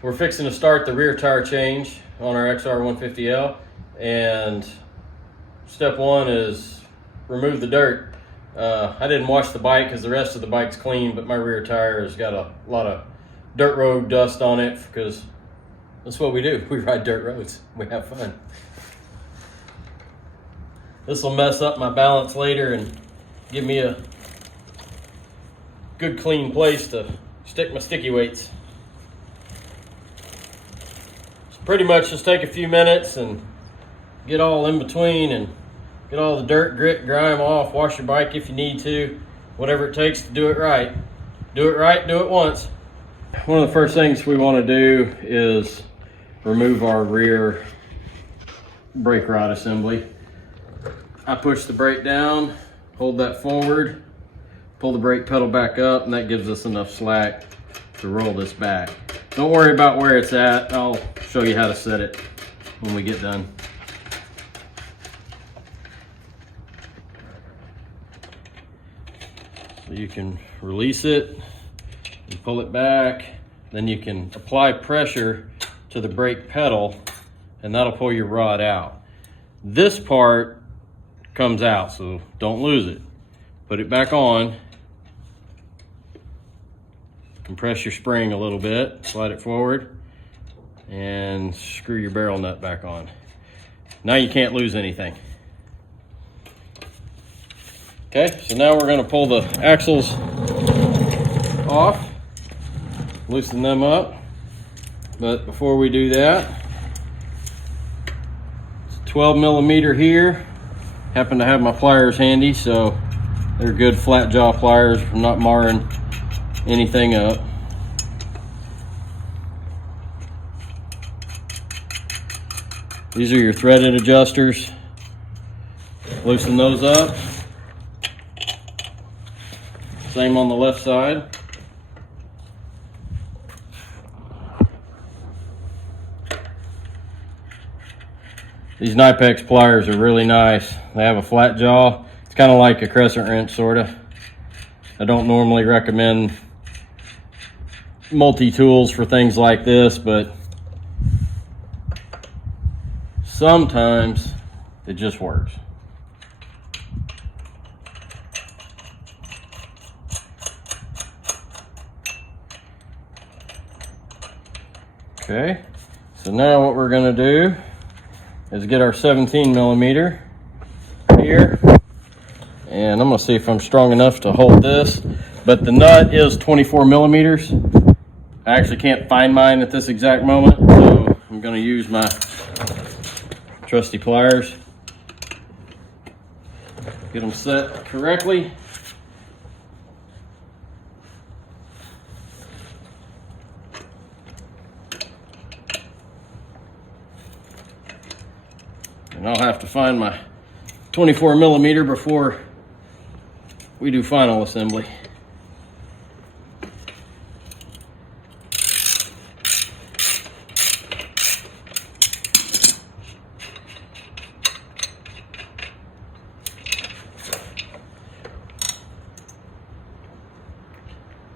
We're fixing to start the rear tire change on our XR150L, and step one is remove the dirt. I didn't wash the bike because the rest of the bike's clean, but my rear tire has got a lot of dirt road dust on it because that's what we do. We ride dirt roads. We have fun. This will mess up my balance later and give me a good clean place to stick my sticky weights. So pretty much just take a few minutes and get all in between and get all the dirt, grit, grime off. Wash your bike if you need to. Whatever it takes to do it right. Do it right, do it once. One of the first things we want to do is remove our rear brake rod assembly. I push the brake down, hold that forward, pull the brake pedal back up, and that gives us enough slack to roll this back. Don't worry about where it's at. I'll show you how to set it when we get done. So you can release it and pull it back. Then you can apply pressure to the brake pedal and that'll pull your rod out. This part comes out, so don't lose it. Put it back on. Compress your spring a little bit, slide it forward, and screw your barrel nut back on. Now you can't lose anything. Okay, so now we're going to pull the axles off, loosen them up. But before we do that, it's a 12 millimeter here. Happen to have my pliers handy, so they're good flat jaw pliers for not marring anything up. These are your threaded adjusters. Loosen those up. Same on the left side. These Knipex pliers are really nice. They have a flat jaw. It's kind of like a crescent wrench, sort of. I don't normally recommend multi-tools for things like this, but sometimes it just works. Okay, so now what we're going to do is get our 17 millimeter here, and I'm going to see if I'm strong enough to hold this, but the nut is 24 millimeters. I actually can't find mine at this exact moment, so I'm going to use my trusty pliers. Get them set correctly. And I'll have to find my 24 millimeter before we do final assembly.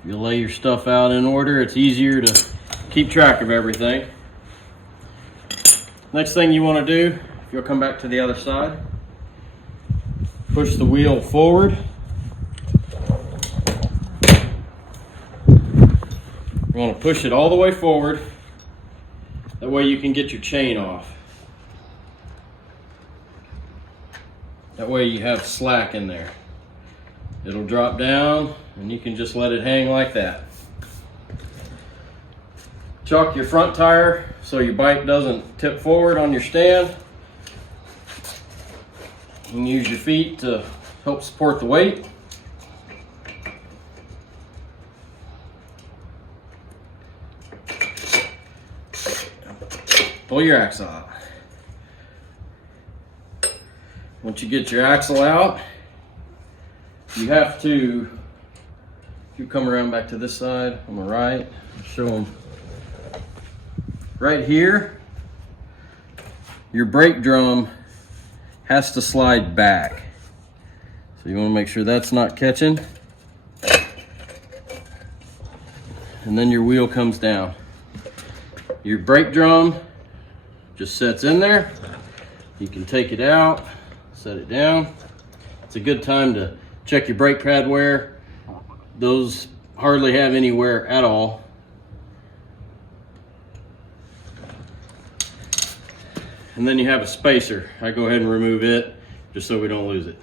If you lay your stuff out in order, it's easier to keep track of everything. Next thing you want to do, you'll come back to the other side, push the wheel forward. You want to push it all the way forward. That way you can get your chain off. That way you have slack in there. It'll drop down and you can just let it hang like that. Chalk your front tire so your bike doesn't tip forward on your stand. You can use your feet to help support the weight. Pull your axle out. Once you get your axle out, you have to, if you come around back to this side on the right, show them. Right here, your brake drum has to slide back. So you want to make sure that's not catching. And then your wheel comes down. Your brake drum just sets in there. You can take it out, set it down. It's a good time to check your brake pad wear. Those hardly have any wear at all. And then you have a spacer. I go ahead and remove it just so we don't lose it.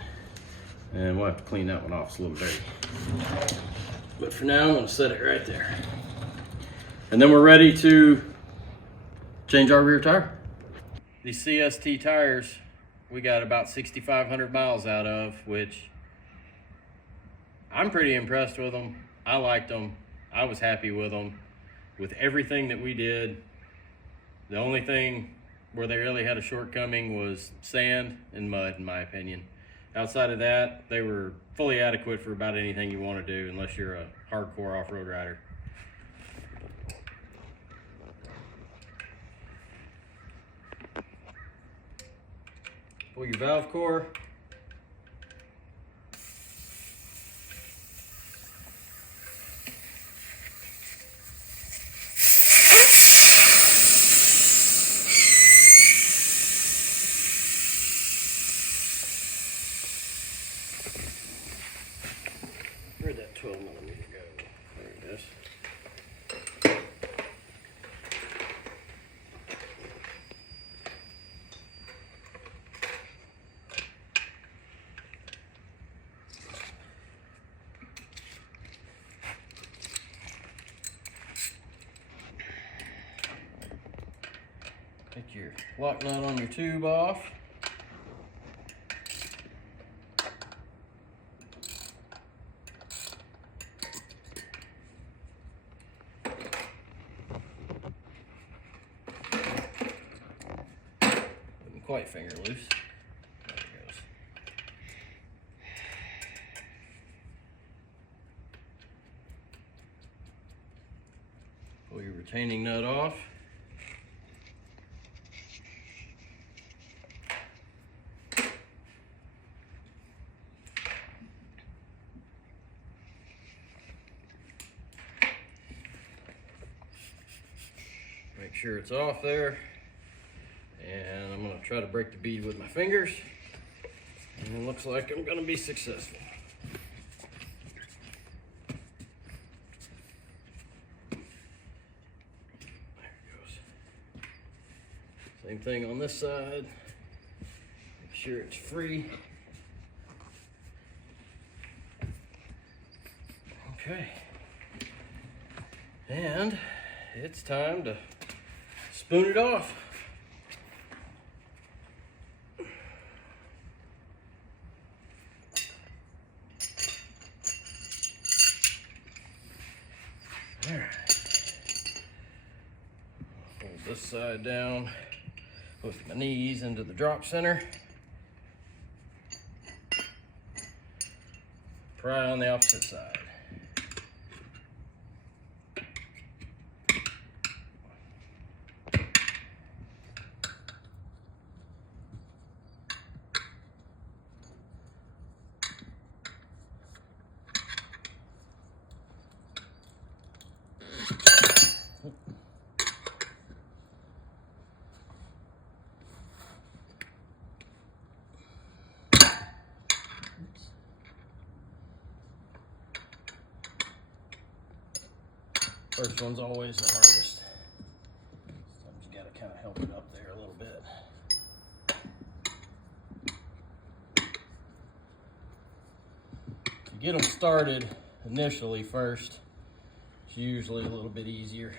And we'll have to clean that one off, it's a little dirty. But for now, I'm gonna set it right there. And then we're ready to change our rear tire. These CST tires, we got about 6,500 miles out of, which I'm pretty impressed with them. I liked them. I was happy with them. With everything that we did, the only thing where they really had a shortcoming was sand and mud, in my opinion. Outside of that, they were fully adequate for about anything you want to do, unless you're a hardcore off-road rider. Pull your valve core. Where'd that 12mm go? There it is. Take your lock nut on your tube off. Didn't quite finger loose. There it goes. Pull your retaining nut off. Make sure it's off there, and I'm going to try to break the bead with my fingers, and it looks like I'm going to be successful. There it goes. Same thing on this side. Make sure it's free. Okay, and it's time to spoon it off. All right. Hold this side down, put my knees into the drop center. Pry on the opposite side. First one's always the hardest. Sometimes you gotta kind of help it up there a little bit. To get them started initially first, it's usually a little bit easier.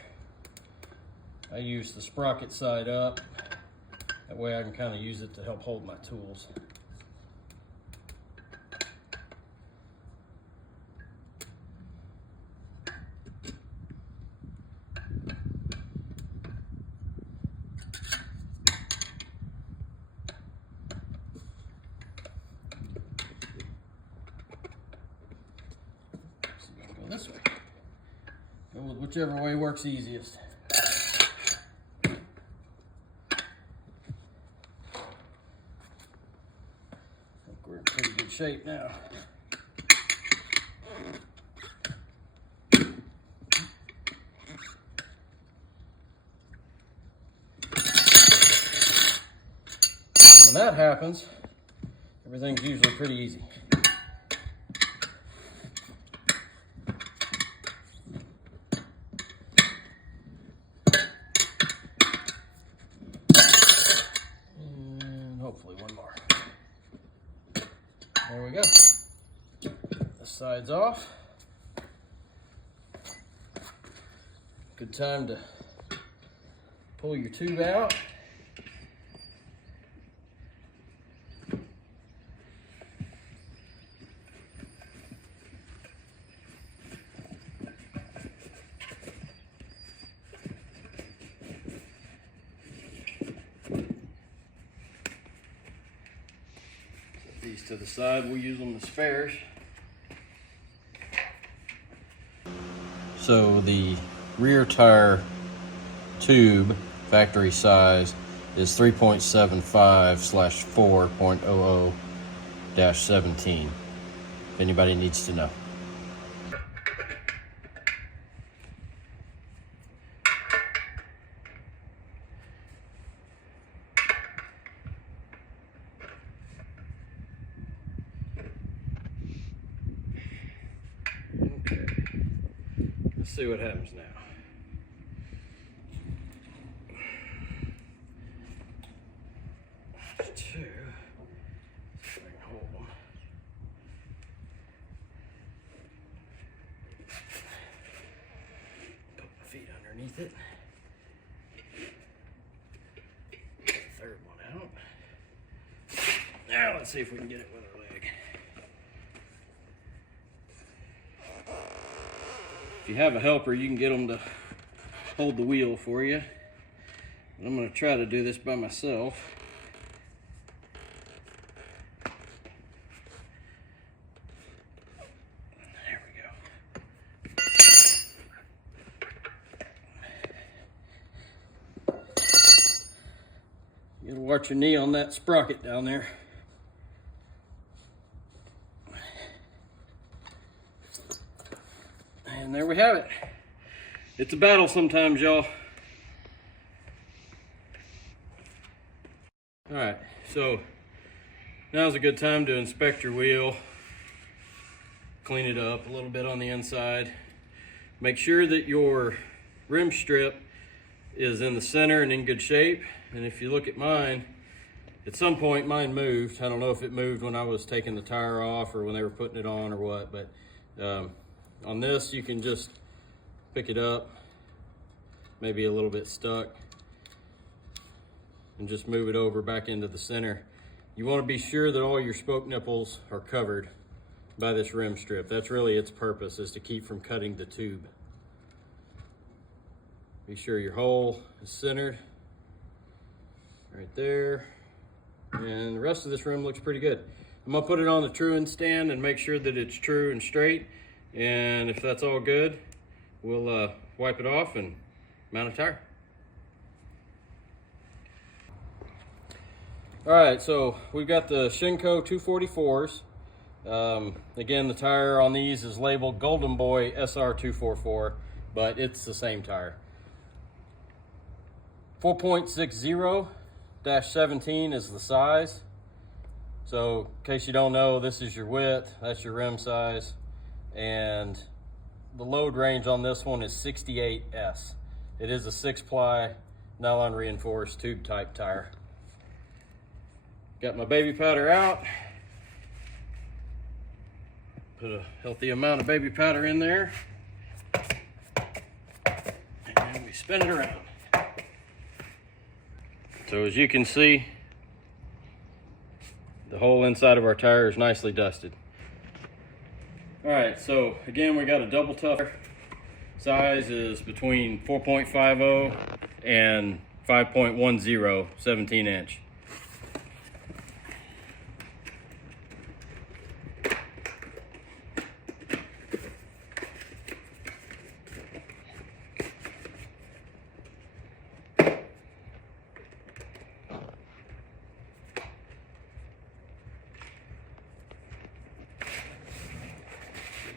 I use the sprocket side up. That way I can kind of use it to help hold my tools. This way. Go with whichever way works easiest. I think we're in pretty good shape now. When that happens, everything's usually pretty easy. And hopefully one more. There we go. This side's off. Good time to pull your tube out. Set these to the side, we'll use them as spares. So the rear tire tube factory size is 3.75/4.00-17 if anybody needs to know. Okay, let's see what happens now. Two, so I can hold them. Put my feet underneath it. Get the third one out. Now let's see if we can get it with our leg. If you have a helper, you can get them to hold the wheel for you. But I'm going to try to do this by myself. You gotta watch your knee on that sprocket down there. And there we have it. It's a battle sometimes, y'all. All right, so now's a good time to inspect your wheel. Clean it up a little bit on the inside. Make sure that your rim strip is in the center and in good shape. And if you look at mine, at some point mine moved. I don't know if it moved when I was taking the tire off or when they were putting it on or what, but on this you can just pick it up, maybe a little bit stuck, and just move it over back into the center. You want to be sure that all your spoke nipples are covered by this rim strip. That's really its purpose, is to keep from cutting the tube. Be sure your hole is centered right there, and the rest of this rim looks pretty good. I'm gonna put it on the truing stand and make sure that it's true and straight, and if that's all good, we'll wipe it off and mount a tire. All right, so we've got the Shinko 244s. Again, the tire on these is labeled Golden Boy SR244, but it's the same tire. 4.60/17 is the size. So in case you don't know, this is your width, that's your rim size, and the load range on this one is 68S. It is a 6-ply nylon reinforced tube type tire. Got my baby powder out. Put a healthy amount of baby powder in there, and we spin it around. So as you can see, the whole inside of our tire is nicely dusted. All right, so again, we got a double tough. Size is between 4.50 and 5.10, 17-inch.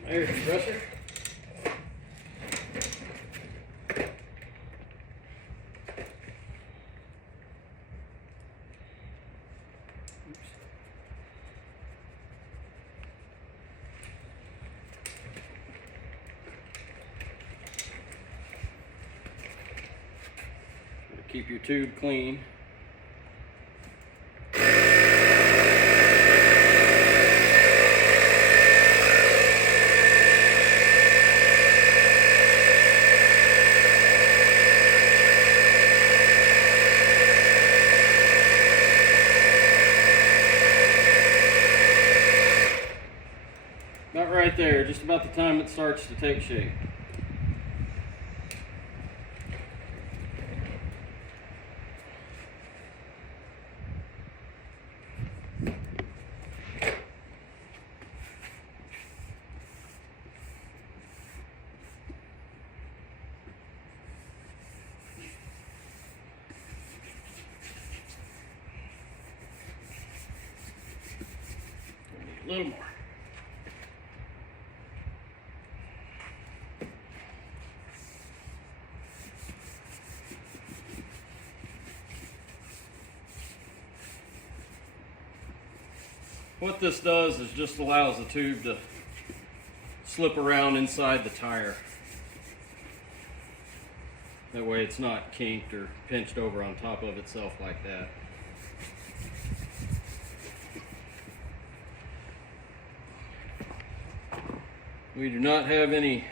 Air compressor. Keep your tube clean. About right there, just about the time it starts to take shape. A little more. What this does is just allows the tube to slip around inside the tire. That way it's not kinked or pinched over on top of itself like that. We do not have any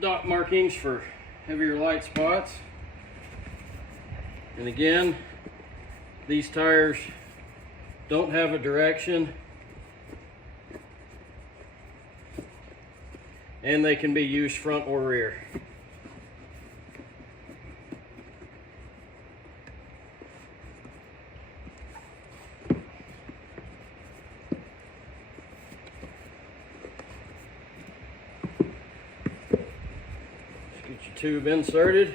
dot markings for heavier light spots. And again, these tires don't have a direction, and they can be used front or rear. Get your tube inserted.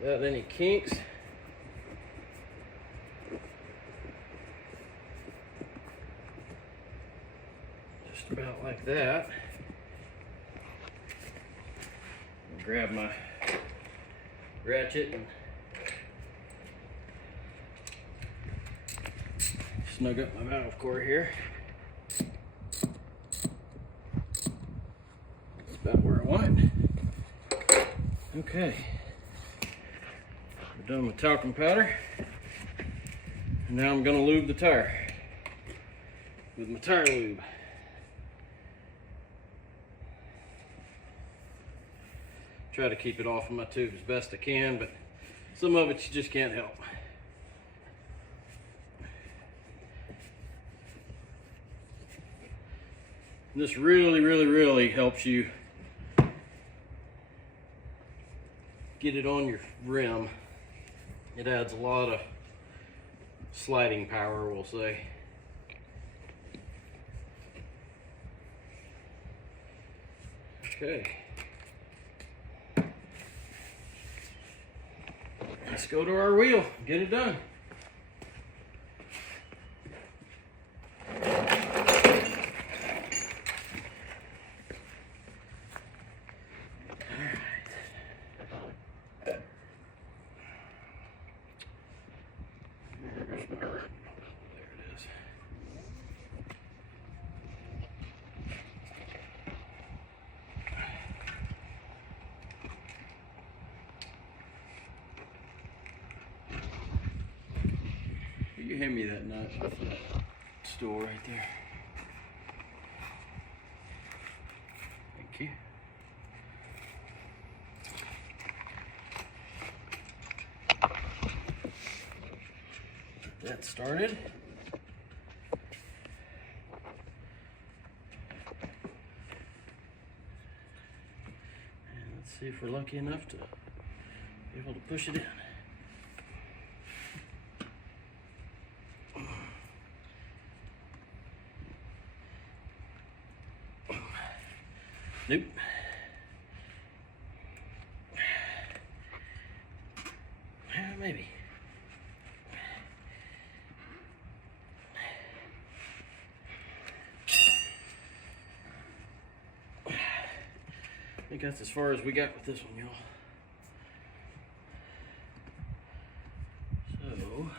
Without any kinks. Just about like that. I'll grab my ratchet and snug up my valve core here. That's about where I want it. Okay. We're done with talcum powder. And now I'm going to lube the tire with my tire lube. Try to keep it off of my tube as best I can, but some of it you just can't help. And this really helps you get it on your rim. It adds a lot of sliding power, we'll say. Okay. Let's go to our wheel, get it done. You hand me that nut off that stool right there. Thank you. Get that started. And let's see if we're lucky enough to be able to push it in. Nope. Maybe. I think that's as far as we got with this one, y'all. So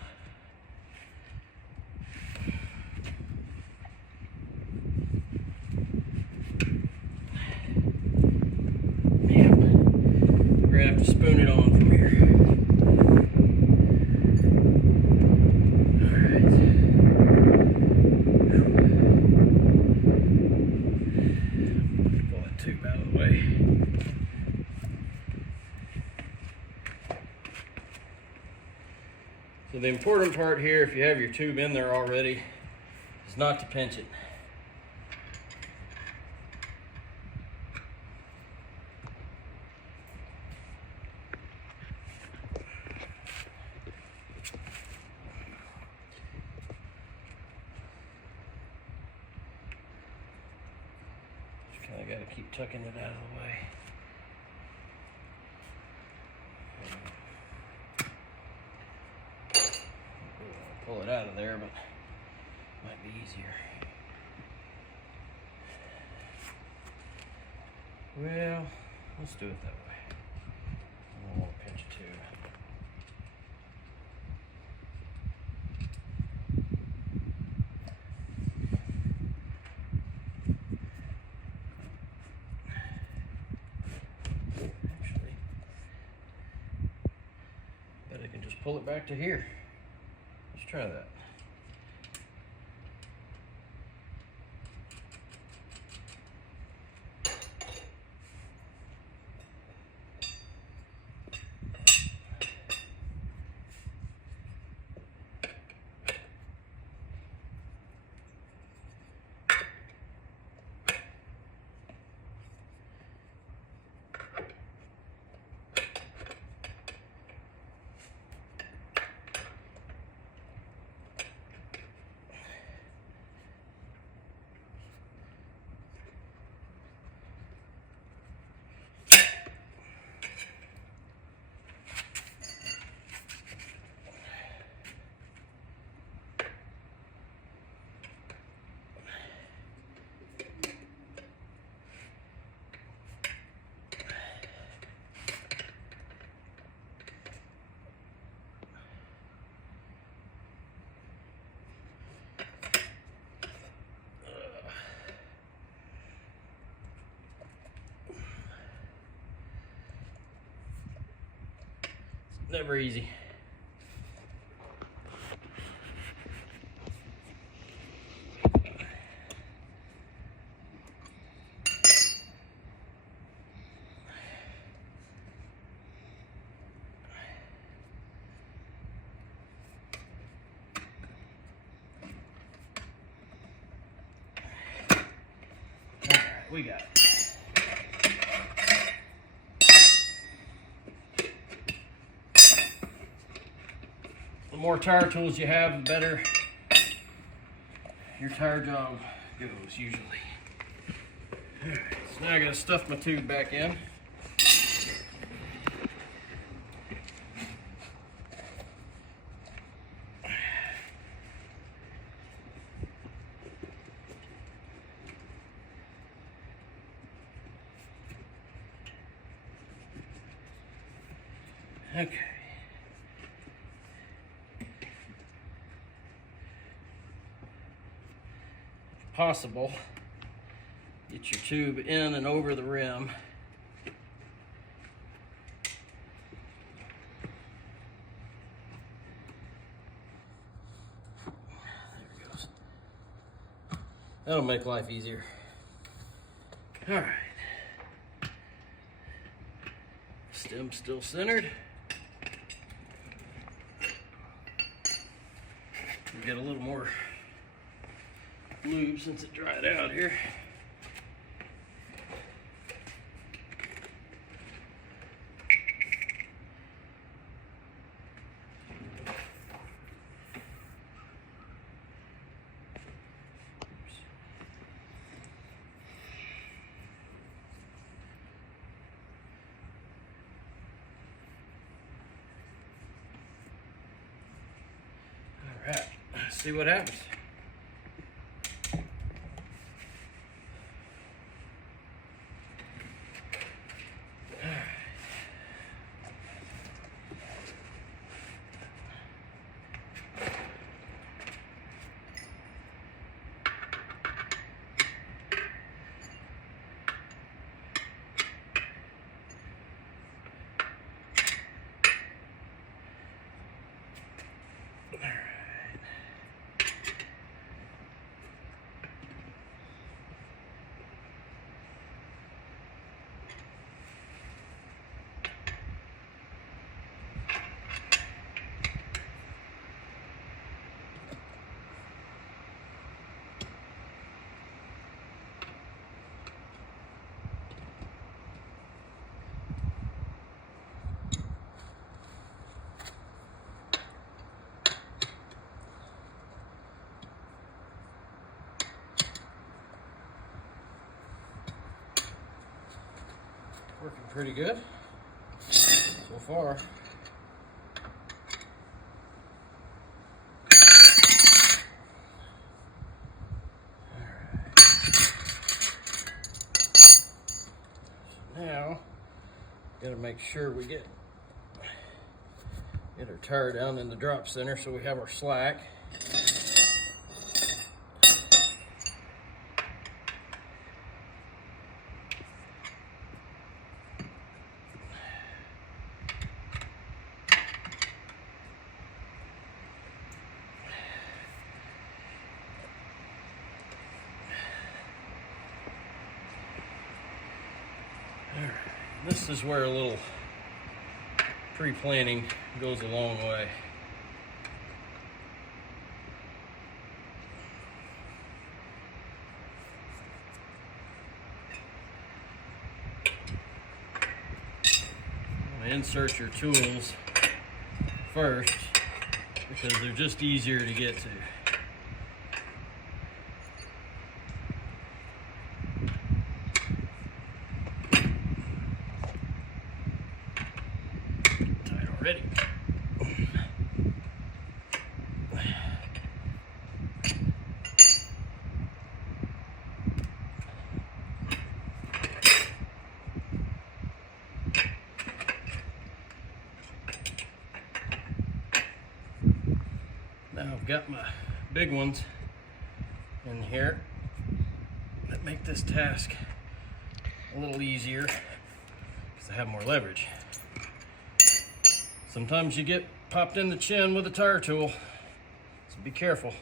have to spoon it on from here. Alright. Pull that tube out of the way. So the important part here, if you have your tube in there already, is not to pinch it. I gotta keep tucking it out of the way. Pull it out of there, but it might be easier. Well, let's do it that way. I won't pinch it too. Pull it back to here. Let's try that. Never easy. All right, we got it. The more tire tools you have, the better your tire job goes usually. All right, so now I gotta stuff my tube back in. Okay. Possible, get your tube in and over the rim. There it goes. That'll make life easier. All right. Stem still centered. We'll get a little more lube since it dried out here. All right, let's see what happens. Working pretty good so far. Now, gotta make sure we get our tire down in the drop center so we have our slack. This is where a little pre-planning goes a long way. Insert your tools first because they're just easier to get to. Tight already. Now I've got my big ones in here that make this task a little easier because I have more leverage. Sometimes you get popped in the chin with a tire tool, so be careful.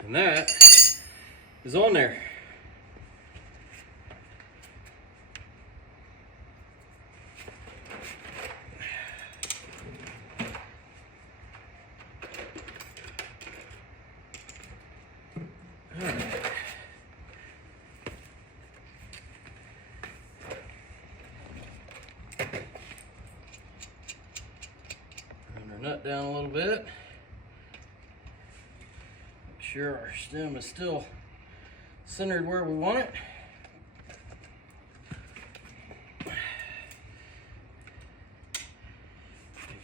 And that is on there. Nut down a little bit. Make sure our stem is still centered where we want it. Make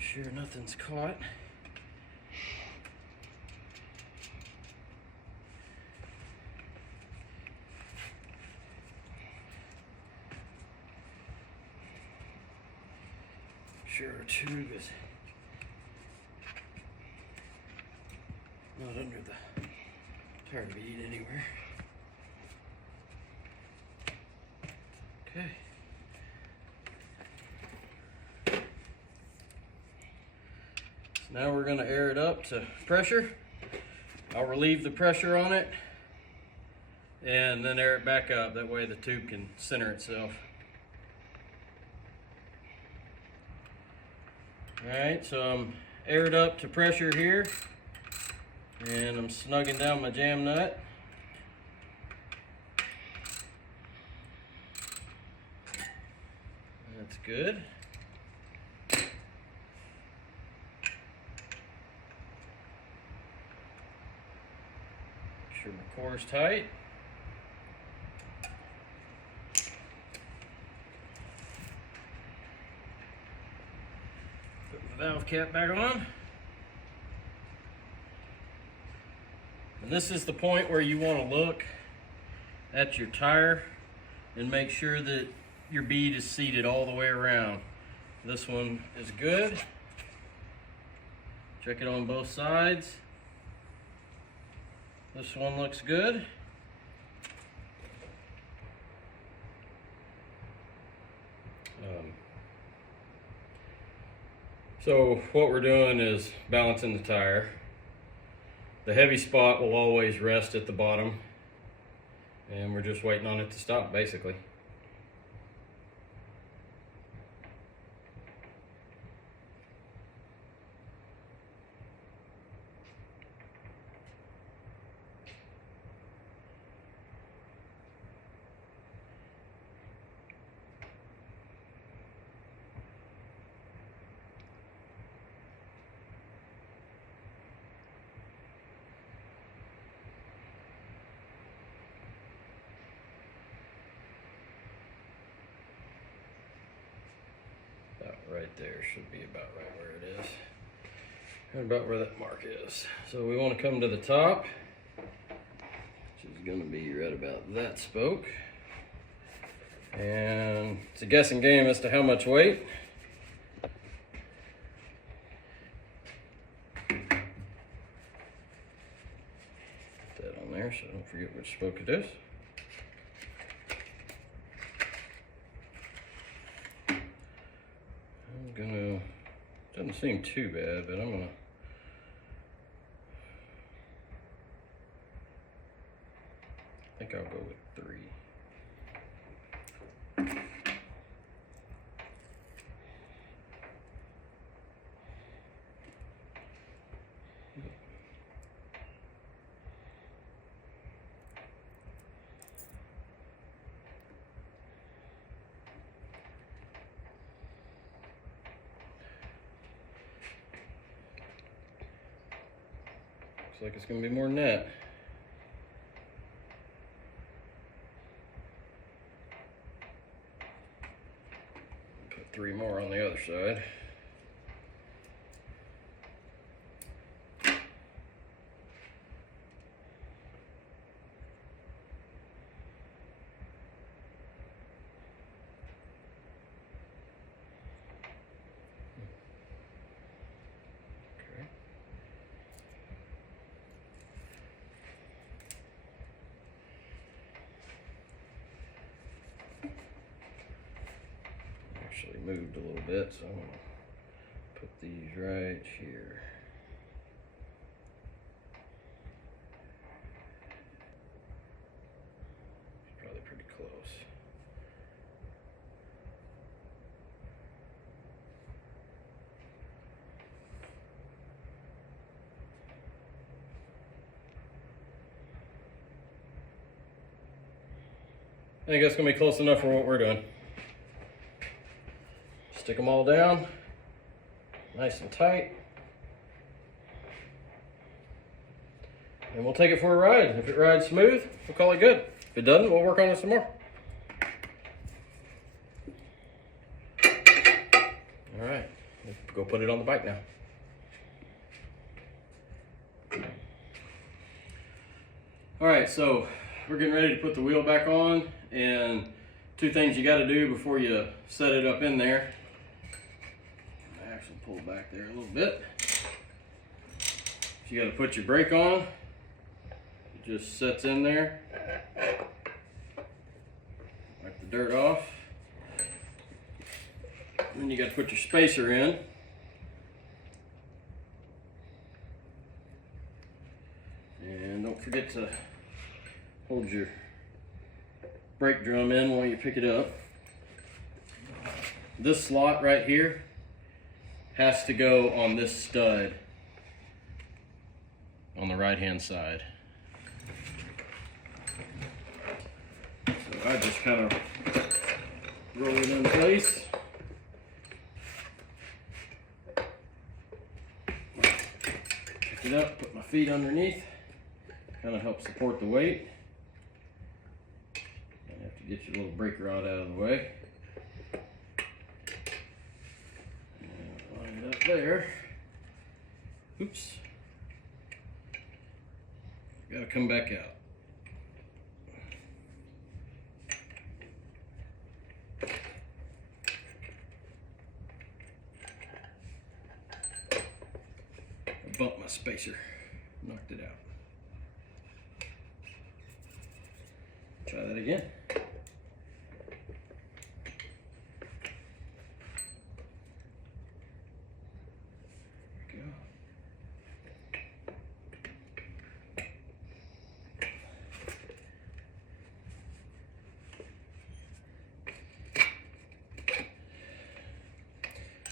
sure nothing's caught. Make sure our tube is not under the tire bead anywhere. Okay. So now we're going to air it up to pressure. I'll relieve the pressure on it and then air it back up. That way the tube can center itself. Alright, so I'm aired up to pressure here. And I'm snugging down my jam nut. That's good. Make sure my core is tight. Put my valve cap back on. And this is the point where you want to look at your tire and make sure that your bead is seated all the way around. This one is good. Check it on both sides. This one looks good. So what we're doing is balancing the tire. The heavy spot will always rest at the bottom, and we're just waiting on it to stop, basically. right there. Should be about right where it is. Right about where that mark is. So we want to come to the top, which is going to be right about that spoke. And it's a guessing game as to how much weight. Put that on there so I don't forget which spoke it is. Doesn't seem too bad, but I think I'll go with 3. Looks like it's going to be more than that. Put 3 more on the other side. Actually moved a little bit, so I'm going to put these right here. It's probably pretty close. I think that's going to be close enough for what we're doing. Stick them all down, nice and tight. And we'll take it for a ride. If it rides smooth, we'll call it good. If it doesn't, we'll work on it some more. All right, let's go put it on the bike now. All right, so we're getting ready to put the wheel back on, and 2 things you got to do before you set it up in there. Actually pull back there a little bit. You got to put your brake on. It just sets in there. Wipe the dirt off. And then you got to put your spacer in. And don't forget to hold your brake drum in while you pick it up. This slot right here has to go on this stud on the right hand side. So I just kind of roll it in place. Pick it up, put my feet underneath, kind of help support the weight. I have to get your little brake rod out of the way. There. Oops. Gotta come back out. I bumped my spacer, knocked it out. Try that again.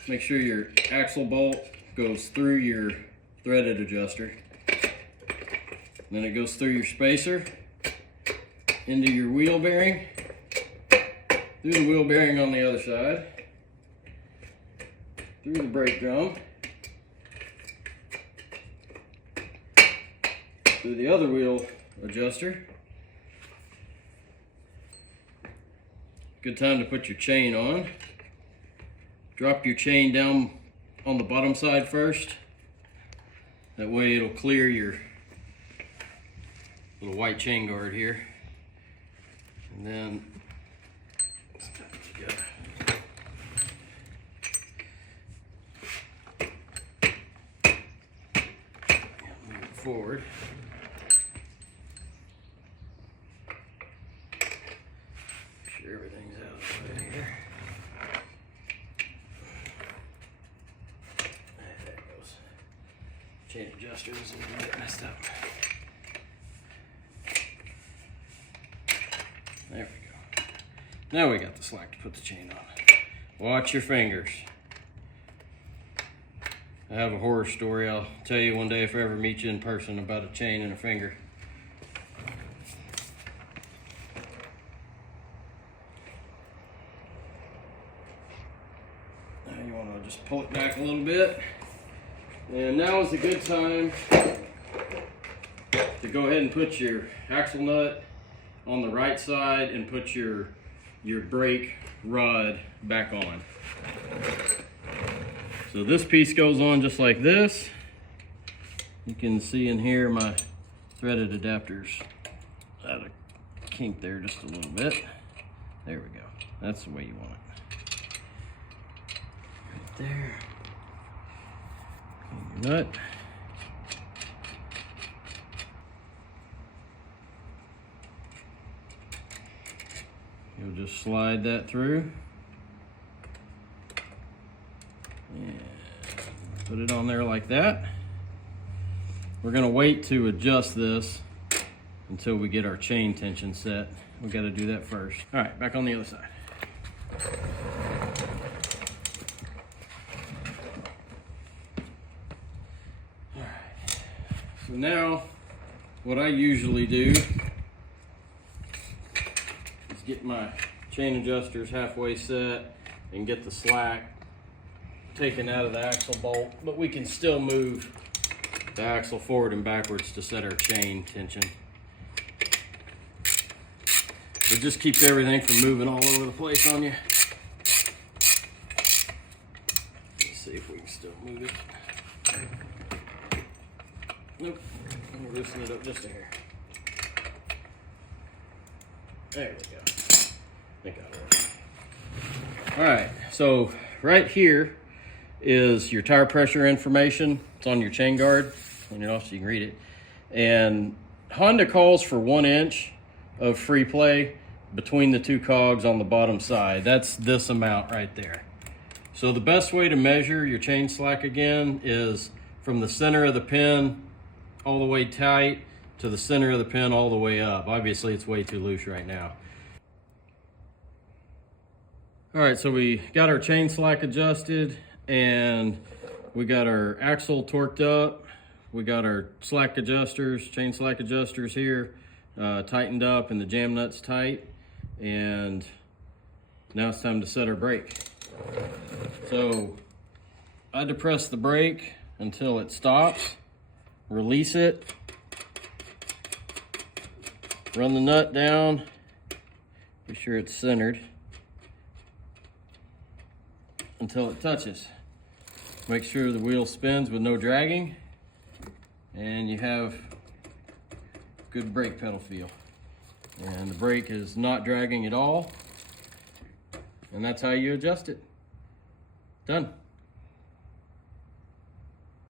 Make sure your axle bolt goes through your threaded adjuster. Then it goes through your spacer, into your wheel bearing, through the wheel bearing on the other side, through the brake drum, through the other wheel adjuster. Good time to put your chain on. drop your chain down on the bottom side first. That way it'll clear your little white chain guard here. And then snap it together. Move it forward. Make sure everything's out of the way here. There it goes. Chain adjuster doesn't even get messed up. There we go. Now we got the slack to put the chain on. Watch your fingers. I have a horror story I'll tell you one day if I ever meet you in person about a chain and a finger. Now you want to just pull it back a little bit. And now is a good time to go ahead and put your axle nut on the right side and put your brake rod back on. So this piece goes on just like this. You can see in here my threaded adapters out of kink there just a little bit. There we go. That's the way you want it. Right there. Clean your nut. You'll just slide that through and put it on there like that. We're gonna wait to adjust this until we get our chain tension set. We gotta do that first. All right, back on the other side. All right, so now what I usually do get my chain adjusters halfway set and get the slack taken out of the axle bolt, but we can still move the axle forward and backwards to set our chain tension. It just keeps everything from moving all over the place on you. Let's see if we can still move it. Nope, I'm gonna loosen it up just a hair. There we go. I think that'll work. All right, so right here is your tire pressure information. It's on your chain guard. Clean it off so you can read it. And Honda calls for 1 inch of free play between the two cogs on the bottom side. That's this amount right there. So the best way to measure your chain slack again is from the center of the pin all the way tight to the center of the pin all the way up. Obviously it's way too loose right now. All right, so we got our chain slack adjusted and we got our axle torqued up. We got our slack adjusters, chain slack adjusters here tightened up and the jam nuts tight. And now it's time to set our brake. So I depress the brake until it stops, release it, run the nut down, be sure it's centered until it touches. Make sure the wheel spins with no dragging and you have good brake pedal feel. And the brake is not dragging at all. And that's how you adjust it. Done.